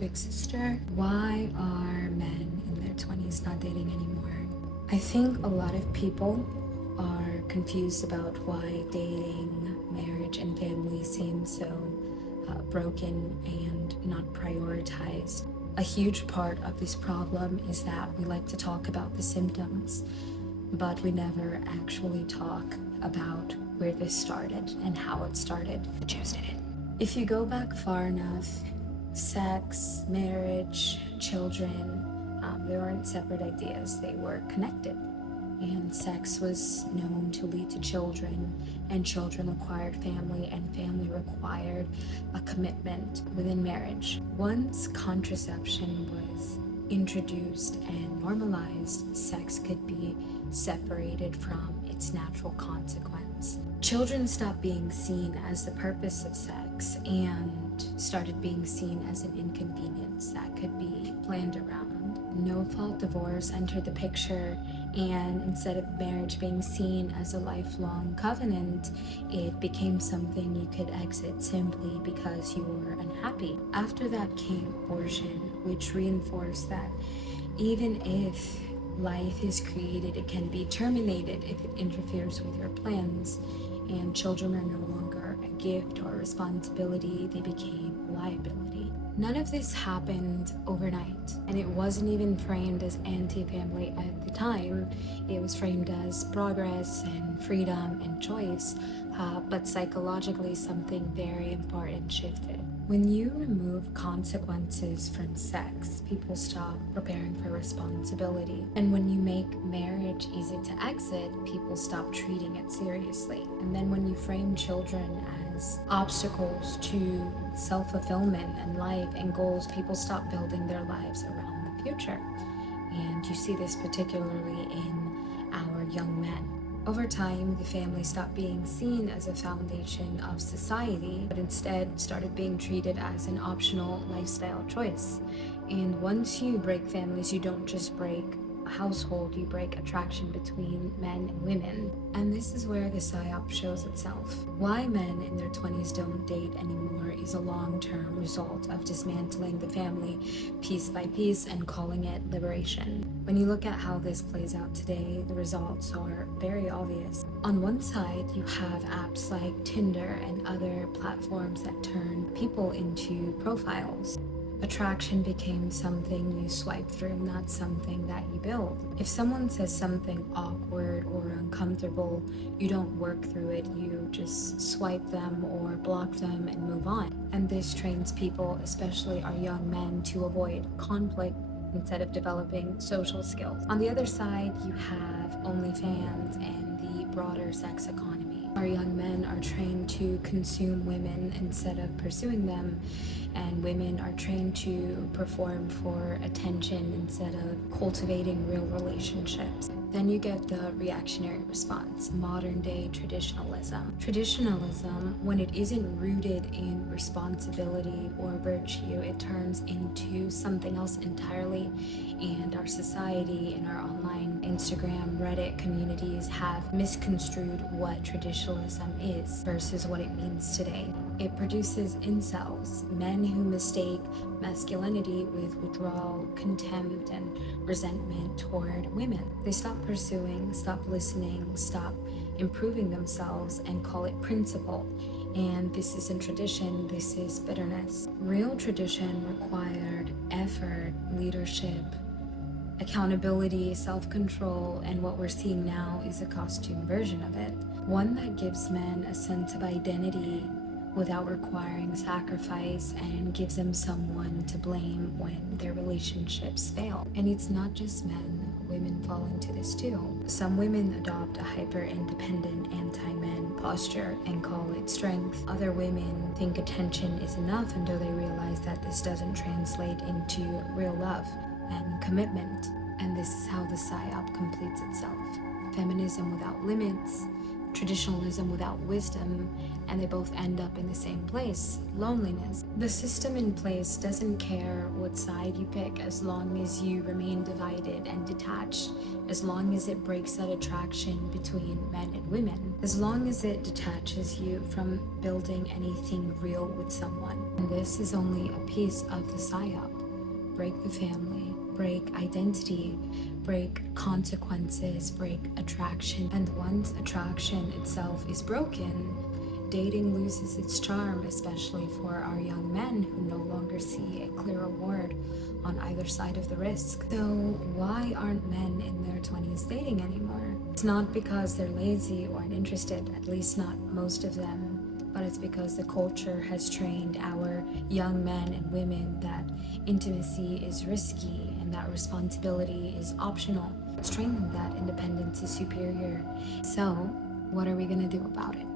Big sister, why are men in their 20s not dating anymore? I think a lot of people are confused about why dating, marriage, and family seem so broken and not prioritized. A huge part of this problem is that we like to talk about the symptoms, but we never actually talk about where this started and how it started. The Jews did it. If you go back far enough, sex, marriage, children, they weren't separate ideas, they were connected. And sex was known to lead to children, and children required family, and family required a commitment within marriage. Once contraception was introduced and normalized, sex could be separated from its natural consequence. Children stopped being seen as the purpose of sex and started being seen as an inconvenience that could be planned around. No-fault divorce entered the picture, and instead of marriage being seen as a lifelong covenant, it became something you could exit simply because you were unhappy. After that came abortion, which reinforced that even if life is created, it can be terminated if it interferes with your plans, and children are no longer a gift or a responsibility, they became a liability. None of this happened overnight, and it wasn't even framed as anti-family at the time. It was framed as progress and freedom and choice, but psychologically something very important shifted. When you remove consequences from sex, people stop preparing for responsibility. And when you make marriage easy to exit, people stop treating it seriously. And then when you frame children as obstacles to self-fulfillment and life and goals, people stop building their lives around the future. And you see this particularly in our young men. Over time, the family stopped being seen as a foundation of society, but instead started being treated as an optional lifestyle choice. And once you break families, you don't just break a household, you break attraction between men and women. And this is where the psyop shows itself. Why men in their 20s don't date anymore is a long-term result of dismantling the family piece by piece and calling it liberation. When you look at how this plays out today, the results are very obvious. On one side, you have apps like Tinder and other platforms that turn people into profiles. Attraction became something you swipe through, not something that you build. If someone says something awkward or uncomfortable, you don't work through it, you just swipe them or block them and move on. And this trains people, especially our young men, to avoid conflict instead of developing social skills. On the other side, you have OnlyFans and the broader sex economy. Our young men are trained to consume women instead of pursuing them, and women are trained to perform for attention instead of cultivating real relationships. Then you get the reactionary response, modern day traditionalism. Traditionalism, when it isn't rooted in responsibility or virtue, it turns into something else entirely. And our society and our online Instagram, Reddit communities have misconstrued what traditionalism is versus what it means today. It produces incels, men who mistake masculinity with withdrawal, contempt, and resentment toward women. They stop pursuing, stop listening, stop improving themselves, and call it principle. And this isn't tradition, this is bitterness. Real tradition required effort, leadership, accountability, self-control, and what we're seeing now is a costume version of it. One that gives men a sense of identity without requiring sacrifice and gives them someone to blame when their relationships fail. And it's not just men, women fall into this too. Some women adopt a hyper-independent anti-men posture and call it strength. Other women think attention is enough until they realize that this doesn't translate into real love and commitment. And this is how the psyop completes itself. Feminism without limits, traditionalism without wisdom, and they both end up in the same place: loneliness. The system in place doesn't care what side you pick as long as you remain divided and detached, as long as it breaks that attraction between men and women, as long as it detaches you from building anything real with someone. And this is only a piece of the psyop. Break the family, break identity, break consequences, break attraction. And once attraction itself is broken, dating loses its charm, especially for our young men who no longer see a clear reward on either side of the risk. So why aren't men in their 20s dating anymore? It's not because they're lazy or uninterested, at least not most of them, but it's because the culture has trained our young men and women that intimacy is risky and that responsibility is optional. It's trained them that independence is superior. So what are we gonna do about it?